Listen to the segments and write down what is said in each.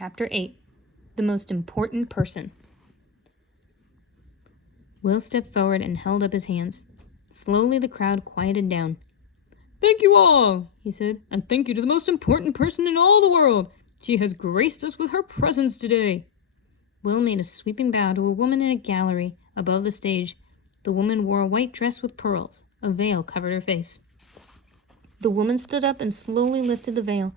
Chapter 8. The Most Important Person. Will stepped forward and held up his hands. Slowly the crowd quieted down. "Thank you all," he said, "and thank you to the most important person in all the world. She has graced us with her presence today." Will made a sweeping bow to a woman in a gallery above the stage. The woman wore a white dress with pearls. A veil covered her face. The woman stood up and slowly lifted the veil.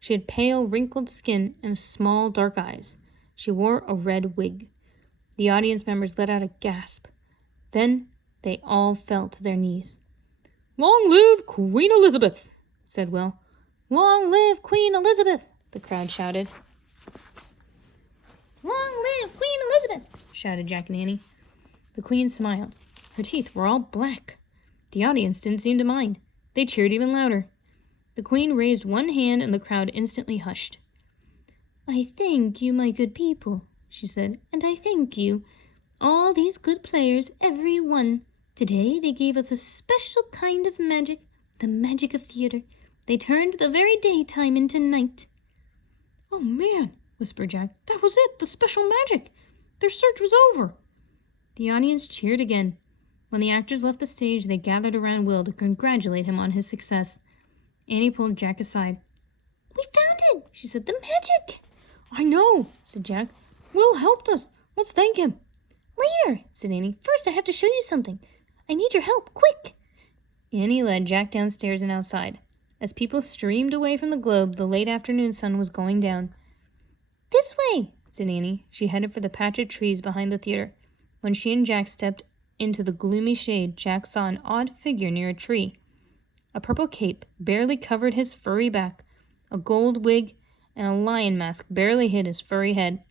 She had pale, wrinkled skin and small, dark eyes. She wore a red wig. The audience members let out a gasp. Then they all fell to their knees. "Long live Queen Elizabeth," said Will. "Long live Queen Elizabeth," the crowd shouted. "Long live Queen Elizabeth," shouted Jack and Annie. The Queen smiled. Her teeth were all black. The audience didn't seem to mind. They cheered even louder. The Queen raised one hand and the crowd instantly hushed. "I thank you, my good people," she said, "and I thank you, all these good players, every one. Today they gave us a special kind of magic, the magic of theater. They turned the very daytime into night." "Oh, man," whispered Jack. "That was it, the special magic. Their search was over." The audience cheered again. When the actors left the stage, they gathered around Will to congratulate him on his success. Annie pulled Jack aside. "We found it," she said. "The magic." "I know," said Jack. "Will helped us. Let's thank him." "Later," said Annie. "First I have to show you something. I need your help, quick." Annie led Jack downstairs and outside. As people streamed away from the globe, the late afternoon sun was going down. "This way," said Annie. She headed for the patch of trees behind the theater. When she and Jack stepped into the gloomy shade, Jack saw an odd figure near a tree. A purple cape barely covered his furry back. A gold wig and a lion mask barely hid his furry head.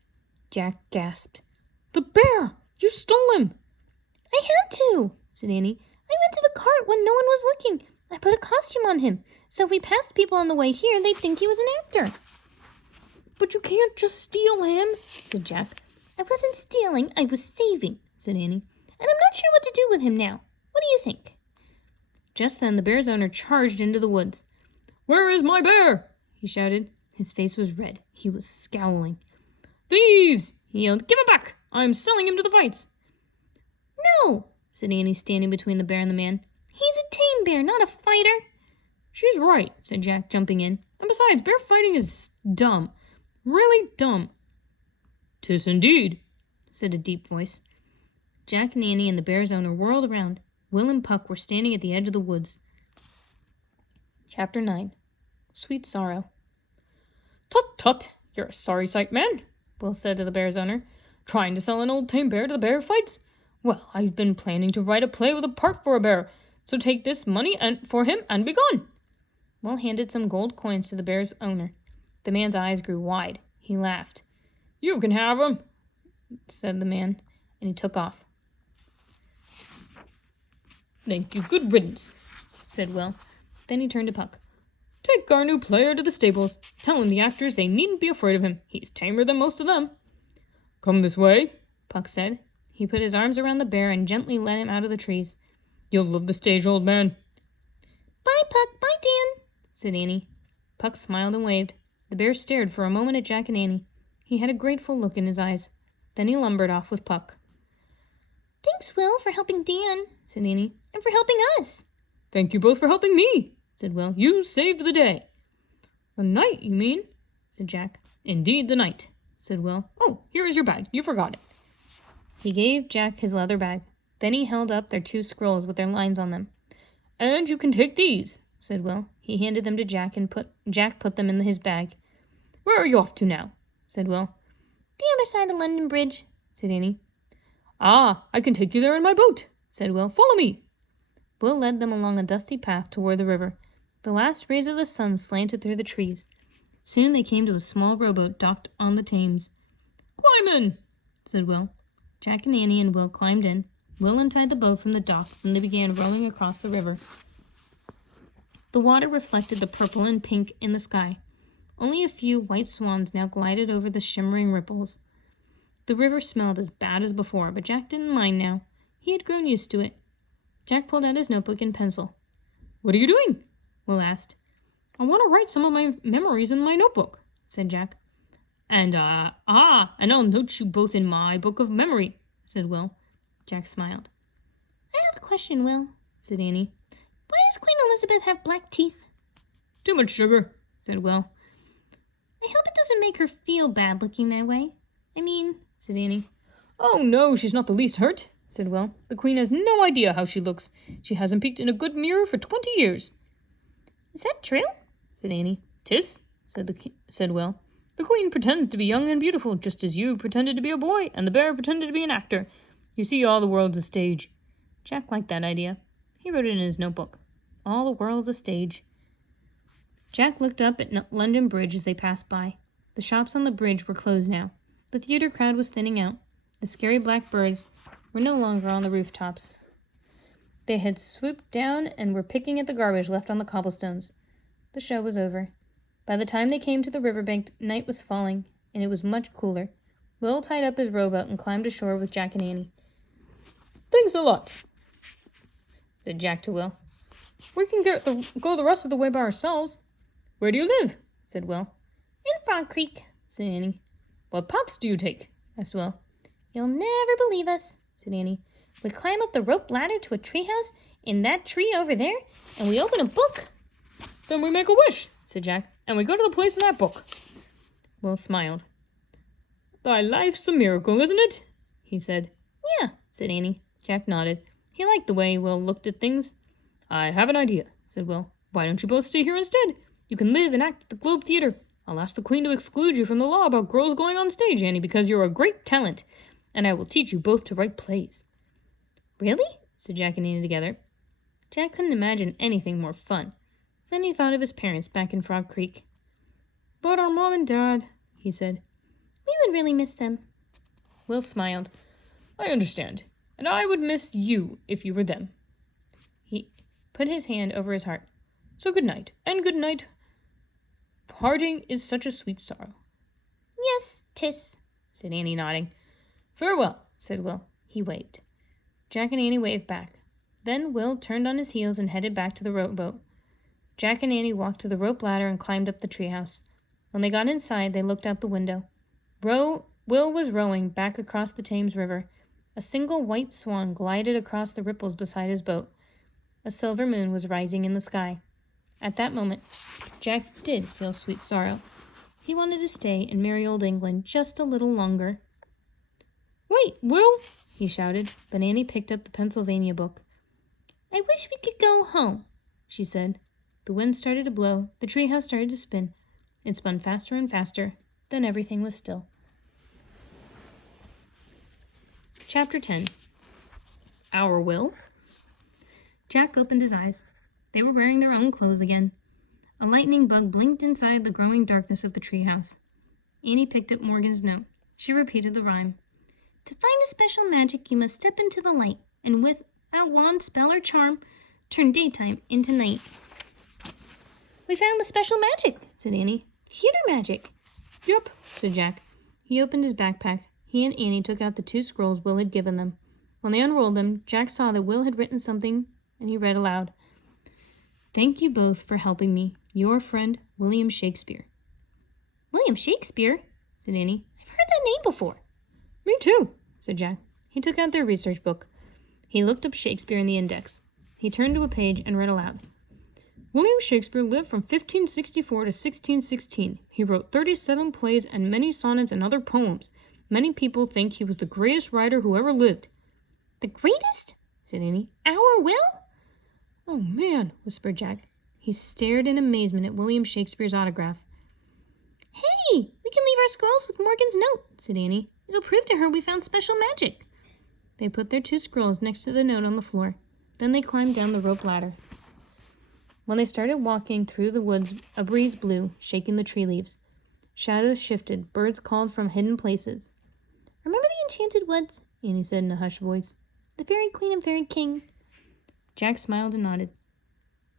Jack gasped. "The bear! You stole him!" "I had to," said Annie. "I went to the cart when no one was looking. I put a costume on him, so if we passed people on the way here, they'd think he was an actor." "But you can't just steal him," said Jack. "I wasn't stealing, I was saving," said Annie. "And I'm not sure what to do with him now. What do you think?" Just then the bear's owner charged into the woods. "Where is my bear?" he shouted. His face was red. He was scowling. "Thieves!" he yelled. "Give him back! I'm selling him to the fights." "No," said Annie, standing between the bear and the man. "He's a tame bear, not a fighter." "She's right," said Jack, jumping in. "And besides, bear fighting is dumb. Really dumb." "'Tis indeed," said a deep voice. Jack and Annie and the bear's owner whirled around. Will and Puck were standing at the edge of the woods. Chapter 9. Sweet Sorrow. "Tut, tut! You're a sorry sight, man," Will said to the bear's owner. "Trying to sell an old tame bear to the bear fights? Well, I've been planning to write a play with a part for a bear, so take this money for him and be gone." Will handed some gold coins to the bear's owner. The man's eyes grew wide. He laughed. "You can have 'em," said the man, and he took off. "Thank you, good riddance," said Will. Then he turned to Puck. "Take our new player to the stables. Tell him the actors they needn't be afraid of him. He's tamer than most of them." "Come this way," Puck said. He put his arms around the bear and gently led him out of the trees. "You'll love the stage, old man." "Bye, Puck. Bye, Dan," said Annie. Puck smiled and waved. The bear stared for a moment at Jack and Annie. He had a grateful look in his eyes. Then he lumbered off with Puck. "Thanks, Will, for helping Dan," said Annie, "and for helping us." "Thank you both for helping me," said Will. "You saved the day." "The night, you mean?" said Jack. "Indeed, the night," said Will. "Oh, here is your bag. You forgot it." He gave Jack his leather bag. Then he held up their 2 scrolls with their lines on them. "And you can take these," said Will. He handed them to Jack, and Jack put them in his bag. "Where are you off to now?" said Will. "The other side of London Bridge," said Annie. "Ah, I can take you there in my boat," said Will. "Follow me." Will led them along a dusty path toward the river. The last rays of the sun slanted through the trees. Soon they came to a small rowboat docked on the Thames. "Climb in," said Will. Jack and Annie and Will climbed in. Will untied the boat from the dock, and they began rowing across the river. The water reflected the purple and pink in the sky. Only a few white swans now glided over the shimmering ripples. The river smelled as bad as before, but Jack didn't mind now. He had grown used to it. Jack pulled out his notebook and pencil. "What are you doing?" Will asked. "I want to write some of my memories in my notebook," said Jack. And I'll note you both in my book of memory, said Will. Jack smiled. I have a question, Will, said Annie. Why does Queen Elizabeth have black teeth? Too much sugar, said Will. I hope it doesn't make her feel bad looking that way. I mean, said Annie. Oh, no, she's not the least hurt, said Will. The Queen has no idea how she looks. She hasn't peeked in a good mirror for 20 years. Is that true? Said Annie. 'Tis, said Will. The Queen pretended to be young and beautiful, just as you pretended to be a boy, and the bear pretended to be an actor. You see, all the world's a stage. Jack liked that idea. He wrote it in his notebook. All the world's a stage. Jack looked up at London Bridge as they passed by. The shops on the bridge were closed now. The theater crowd was thinning out. The scary black birds were no longer on the rooftops. They had swooped down and were picking at the garbage left on the cobblestones. The show was over. By the time they came to the riverbank, night was falling, and it was much cooler. Will tied up his rowboat and climbed ashore with Jack and Annie. Thanks a lot, said Jack to Will. We can go the rest of the way by ourselves. Where do you live? Said Will. In Frog Creek, said Annie. What paths do you take? Asked Will. You'll never believe us, said Annie. We climb up the rope ladder to a treehouse in that tree over there, and we open a book. Then we make a wish, said Jack, and we go to the place in that book. Will smiled. Thy life's a miracle, isn't it? He said. Yeah, said Annie. Jack nodded. He liked the way Will looked at things. I have an idea, said Will. Why don't you both stay here instead? You can live and act at the Globe Theatre. I'll ask the Queen to exclude you from the law about girls going on stage, Annie, because you're a great talent, and I will teach you both to write plays. Really? Said Jack and Annie together. Jack couldn't imagine anything more fun. Then he thought of his parents back in Frog Creek. But our mom and dad, he said. We would really miss them. Will smiled. I understand, and I would miss you if you were them. He put his hand over his heart. So good night, and good night. Parting is such a sweet sorrow. Yes, 'tis, said Annie, nodding. Farewell, said Will. He waved. Jack and Annie waved back. Then Will turned on his heels and headed back to the rowboat. Jack and Annie walked to the rope ladder and climbed up the treehouse. When they got inside, they looked out the window. Will was rowing back across the Thames River. A single white swan glided across the ripples beside his boat. A silver moon was rising in the sky. At that moment, Jack did feel sweet sorrow. He wanted to stay in merry old England just a little longer. Wait, Will, he shouted, but Annie picked up the Pennsylvania book. I wish we could go home, she said. The wind started to blow. The treehouse started to spin. It spun faster and faster. Then everything was still. Chapter 10. Our Will. Jack opened his eyes. They were wearing their own clothes again. A lightning bug blinked inside the growing darkness of the treehouse. Annie picked up Morgan's note. She repeated the rhyme. To find a special magic, you must step into the light, and without wand, spell, or charm, turn daytime into night. We found the special magic, said Annie. Theater magic. Yep, said Jack. He opened his backpack. He and Annie took out the 2 scrolls Will had given them. When they unrolled them, Jack saw that Will had written something, and he read aloud. Thank you both for helping me. Your friend, William Shakespeare. William Shakespeare? Said Annie. I've heard that name before. Me too, said Jack. He took out their research book. He looked up Shakespeare in the index. He turned to a page and read aloud. William Shakespeare lived from 1564 to 1616. He wrote 37 plays and many sonnets and other poems. Many people think he was the greatest writer who ever lived. The greatest? Said Annie. Our Will? Oh, man, whispered Jack. He stared in amazement at William Shakespeare's autograph. Hey, we can leave our scrolls with Morgan's note, said Annie. It'll prove to her we found special magic. They put their 2 scrolls next to the note on the floor. Then they climbed down the rope ladder. When they started walking through the woods, a breeze blew, shaking the tree leaves. Shadows shifted. Birds called from hidden places. Remember the enchanted woods? Annie said in a hushed voice. The fairy queen and fairy king. Jack smiled and nodded.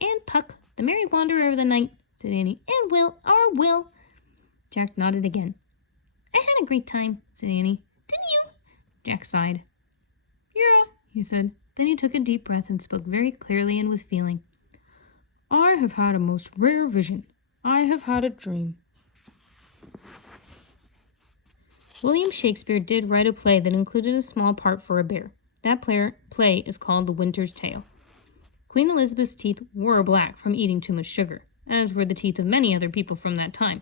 And Puck, the merry wanderer of the night, said Annie. And Will, our Will. Jack nodded again. I had a great time, said Annie. Didn't you? Jack sighed. Yeah, he said. Then he took a deep breath and spoke very clearly and with feeling. I have had a most rare vision. I have had a dream. William Shakespeare did write a play that included a small part for a bear. That play is called The Winter's Tale. Queen Elizabeth's teeth were black from eating too much sugar, as were the teeth of many other people from that time.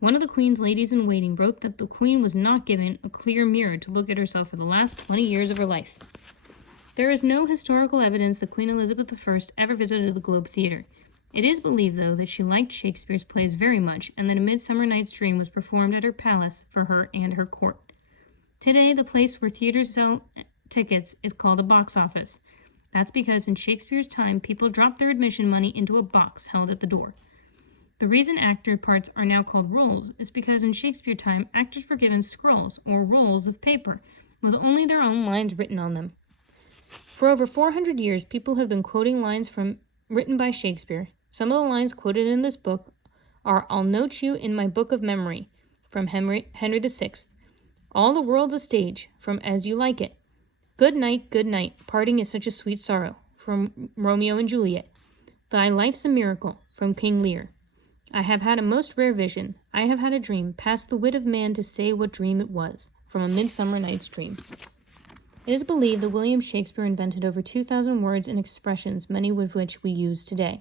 One of the Queen's ladies-in-waiting wrote that the Queen was not given a clear mirror to look at herself for the last 20 years of her life. There is no historical evidence that Queen Elizabeth I ever visited the Globe Theatre. It is believed, though, that she liked Shakespeare's plays very much and that A Midsummer Night's Dream was performed at her palace for her and her court. Today, the place where theaters sell tickets is called a box office. That's because in Shakespeare's time, people dropped their admission money into a box held at the door. The reason actor parts are now called roles is because in Shakespeare time, actors were given scrolls or rolls of paper with only their own lines written on them. For over 400 years, people have been quoting lines written by Shakespeare. Some of the lines quoted in this book are, "I'll note you in my book of memory," from Henry VI. "All the world's a stage," from As You Like It. Good night, parting is such a sweet sorrow," from Romeo and Juliet. "Thy life's a miracle," from King Lear. "I have had a most rare vision. I have had a dream, past the wit of man to say what dream it was," from A Midsummer Night's Dream. It is believed that William Shakespeare invented over 2,000 words and expressions, many of which we use today.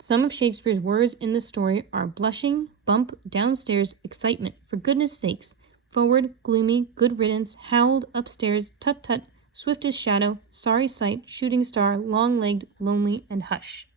Some of Shakespeare's words in this story are blushing, bump, downstairs, excitement, for goodness sakes, forward, gloomy, good riddance, howled, upstairs, tut-tut, swift as shadow, sorry sight, shooting star, long-legged, lonely, and hush.